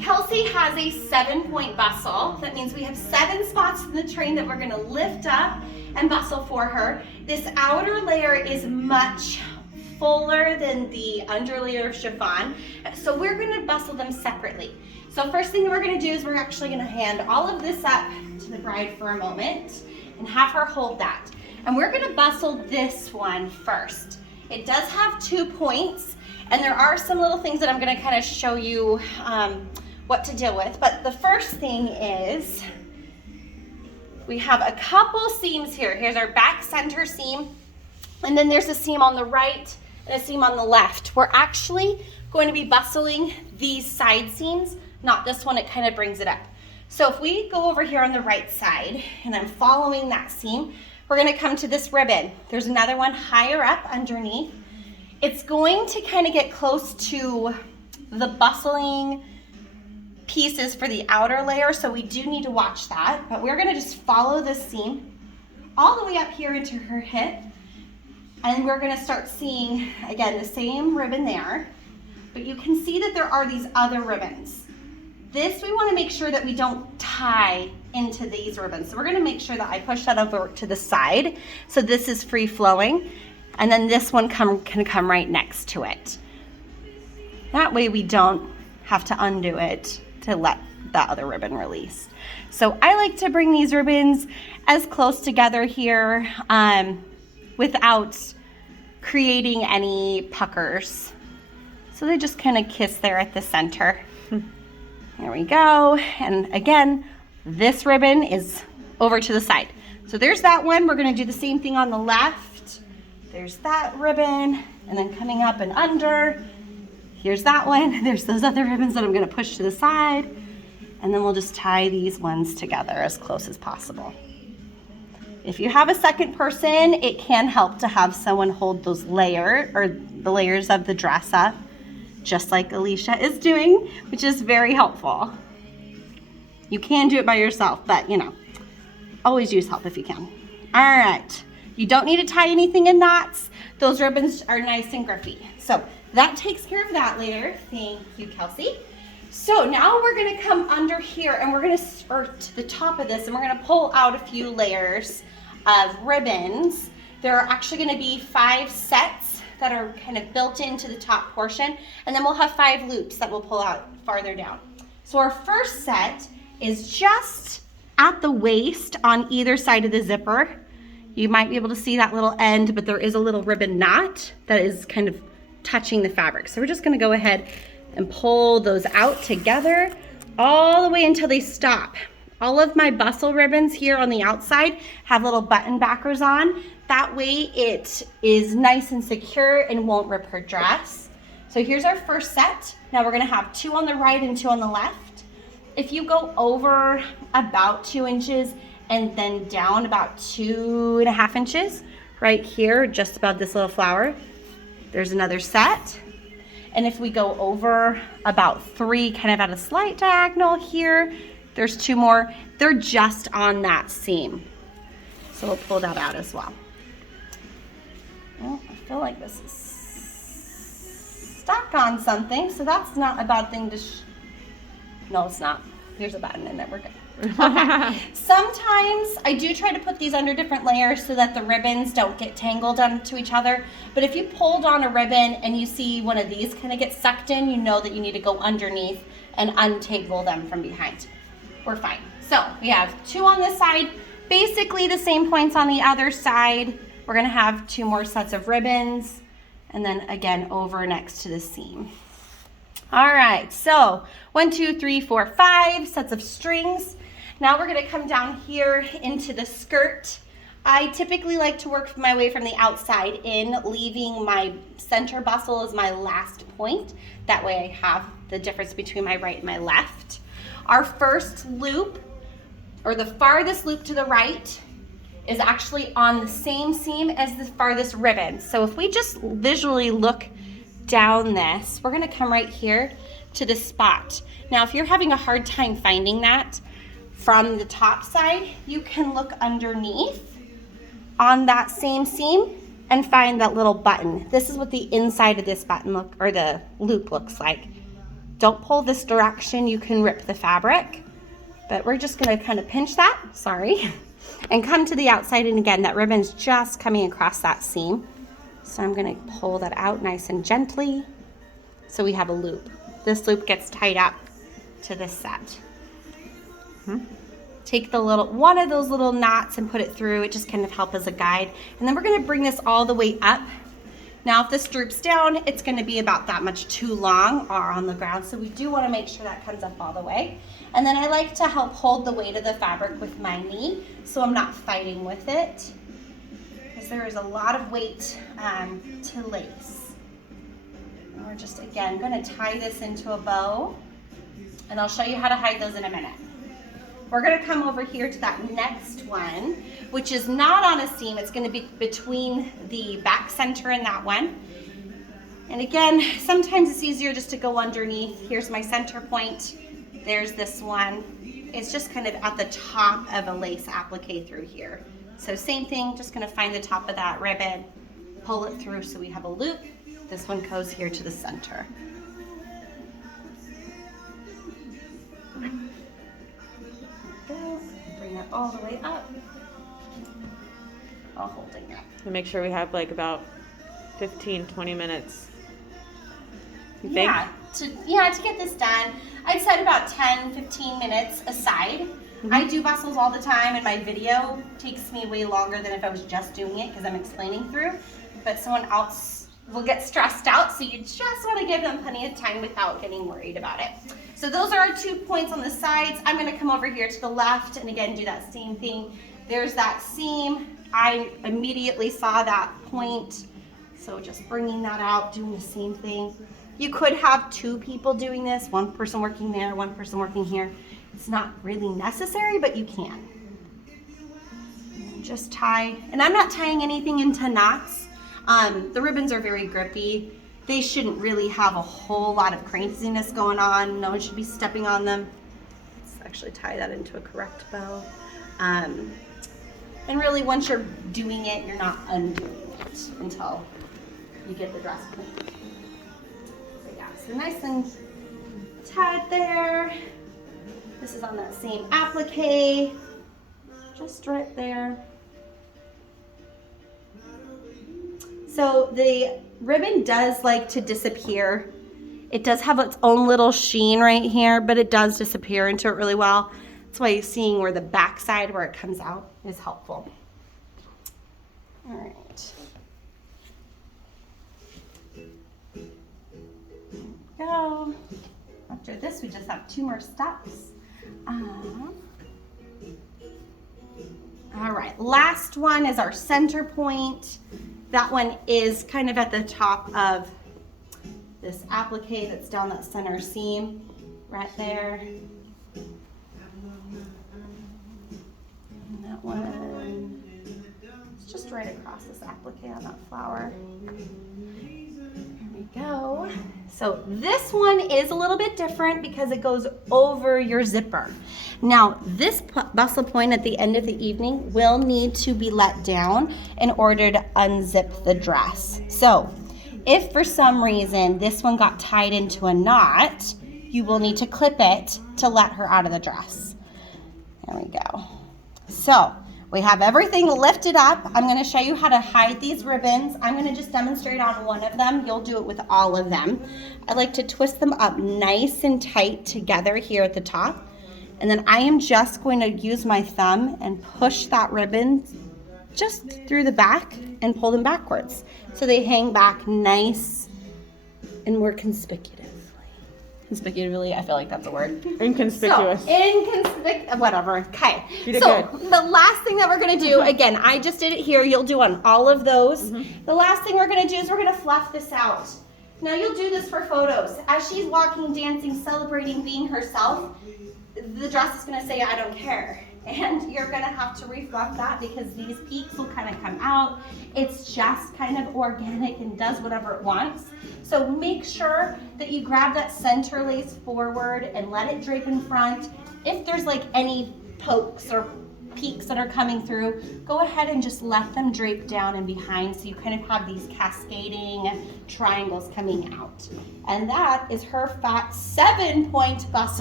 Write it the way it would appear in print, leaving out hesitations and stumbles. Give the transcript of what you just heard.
Kelsey has a 7-point bustle. That means we have 7 spots in the train that we're gonna lift up and bustle for her. This outer layer is much fuller than the under layer of chiffon, so we're gonna bustle them separately. So first thing we're gonna do is we're actually gonna hand all of this up to the bride for a moment and have her hold that. And we're gonna bustle this one first. It does have 2 points, and there are some little things that I'm gonna kind of show you what to deal with. But the first thing is we have a couple seams here. Here's our back center seam, and then there's a seam on the right and a seam on the left. We're actually going to be bustling these side seams, not this one. It kind of brings it up. So if we go over here on the right side and I'm following that seam, we're going to come to this ribbon. There's another one higher up underneath. It's going to kind of get close to the bustling pieces for the outer layer, so we do need to watch that. But we're going to just follow this seam all the way up here into her hip, and we're going to start seeing again the same ribbon there, but you can see that there are these other ribbons. This we want to make sure that we don't tie into these ribbons, so we're going to make sure that I push that over to the side so this is free flowing, and then this one can come right next to it. That way we don't have to undo it to let that other ribbon release. So I like to bring these ribbons as close together here without creating any puckers. So they just kind of kiss there at the center. There we go. And again, this ribbon is over to the side. So there's that one. We're going to do the same thing on the left. There's that ribbon, and then coming up and under. Here's that one. There's those other ribbons that I'm going to push to the side, and then we'll just tie these ones together as close as possible. If you have a second person, it can help to have someone hold those the layers of the dress up, just like Alicia is doing, which is very helpful. You can do it by yourself, but you know, always use help if you can. All right, you don't need to tie anything in knots. Those ribbons are nice and grippy. So that takes care of that layer. Thank you, Kelsey. So now we're gonna come under here and we're gonna start to the top of this and we're gonna pull out a few layers of ribbons. There are actually gonna be 5 sets that are kind of built into the top portion, and then we'll have 5 loops that we'll pull out farther down. So our first set is just at the waist on either side of the zipper. You might be able to see that little end, but there is a little ribbon knot that is kind of touching the fabric. So we're just gonna go ahead and pull those out together all the way until they stop. All of my bustle ribbons here on the outside have little button backers on. That way it is nice and secure and won't rip her dress. So here's our first set. Now we're gonna have 2 on the right and 2 on the left. If you go over about 2 inches and then down about 2.5 inches, right here, just above this little flower, there's another set. And if we go over about 3, kind of at a slight diagonal here, there's 2 more. They're just on that seam. So we'll pull that out as well. Well, I feel like this is stuck on something, so that's not a bad thing to no, it's not. There's a button in there, we're good. Okay. Sometimes I do try to put these under different layers so that the ribbons don't get tangled onto each other. But if you pulled on a ribbon and you see one of these kind of get sucked in, you know that you need to go underneath and untangle them from behind. We're fine. So we have 2 on this side, basically the same points on the other side. We're gonna have 2 more sets of ribbons, and then again over next to the seam. All right, so 1, 2, 3, 4, 5 sets of strings. Now we're gonna come down here into the skirt. I typically like to work my way from the outside in, leaving my center bustle as my last point. That way I have the difference between my right and my left. Our first loop, or the farthest loop to the right, is actually on the same seam as the farthest ribbon. So if we just visually look down this, we're gonna come right here to the spot. Now, if you're having a hard time finding that from the top side, you can look underneath on that same seam and find that little button. This is what the inside of this button the loop looks like. Don't pull this direction, you can rip the fabric. But we're just gonna kind of pinch that, sorry, and come to the outside, and again, that ribbon's just coming across that seam. So I'm gonna pull that out nice and gently so we have a loop. This loop gets tied up to this set. Take the one of those little knots and put it through. It just kind of helps as a guide. And then we're gonna bring this all the way up. Now, if this droops down, it's gonna be about that much too long or on the ground. So we do wanna make sure that comes up all the way. And then I like to help hold the weight of the fabric with my knee so I'm not fighting with it, because there is a lot of weight to lace. And we're just, again, gonna tie this into a bow, and I'll show you how to hide those in a minute. We're gonna come over here to that next one, which is not on a seam. It's gonna be between the back center and that one. And again, sometimes it's easier just to go underneath. Here's my center point. There's this one. It's just kind of at the top of a lace applique through here. So same thing, just gonna find the top of that ribbon, pull it through so we have a loop. This one goes here to the center. Bring that all the way up while holding it. And make sure we have like about 15-20 minutes. You think? To get this done, I'd set about 10-15 minutes aside. I do bustles all the time, and my video takes me way longer than if I was just doing it because I'm explaining through. But someone else will get stressed out, so you just want to give them plenty of time without getting worried about it. So those are our 2 points on the sides. I'm going to come over here to the left and again do that same thing. There's that seam. I immediately saw that point, so just bringing that out, doing the same thing. You could have 2 people doing this, one person working there, one person working here. It's not really necessary, but you can. And just tie, and I'm not tying anything into knots. The ribbons are very grippy. They shouldn't really have a whole lot of craziness going on. No one should be stepping on them. Let's actually tie that into a correct bow. And really, once you're doing it, you're not undoing it until you get the dress clean. So nice and tied there. This is on that same applique, just right there. So the ribbon does like to disappear. It does have its own little sheen right here, but it does disappear into it really well. That's why seeing where the back side where it comes out is helpful. All right. Go. After this, we just have 2 more steps. All right, last one is our center point. That one is kind of at the top of this applique that's down that center seam, right there. And that one is just right across this applique on that flower. There we go. So this one is a little bit different because it goes over your zipper. Now, this bustle point at the end of the evening will need to be let down in order to unzip the dress. So if for some reason this one got tied into a knot, you will need to clip it to let her out of the dress. There we go. So we have everything lifted up. I'm going to show you how to hide these ribbons. I'm going to just demonstrate on one of them. You'll do it with all of them. I like to twist them up nice and tight together here at the top. And then I am just going to use my thumb and push that ribbon just through the back and pull them backwards. So they hang back nice and more conspicuously. Conspicuously, I feel like that's a word. Inconspicuous. So, whatever. Okay. You did good. The last thing that we're going to do, again, I just did it here. You'll do on all of those. The last thing we're going to do is we're going to fluff this out. Now, you'll do this for photos. As she's walking, dancing, celebrating, being herself, the dress is going to say, I don't care. And you're going to have to refluff that because these peaks will kind of come out. It's just kind of organic and does whatever it wants. So make sure that you grab that center lace forward and let it drape in front. If there's like any pokes or peaks that are coming through, go ahead and just let them drape down and behind so you kind of have these cascading triangles coming out. And that is her fat 7-point bustle.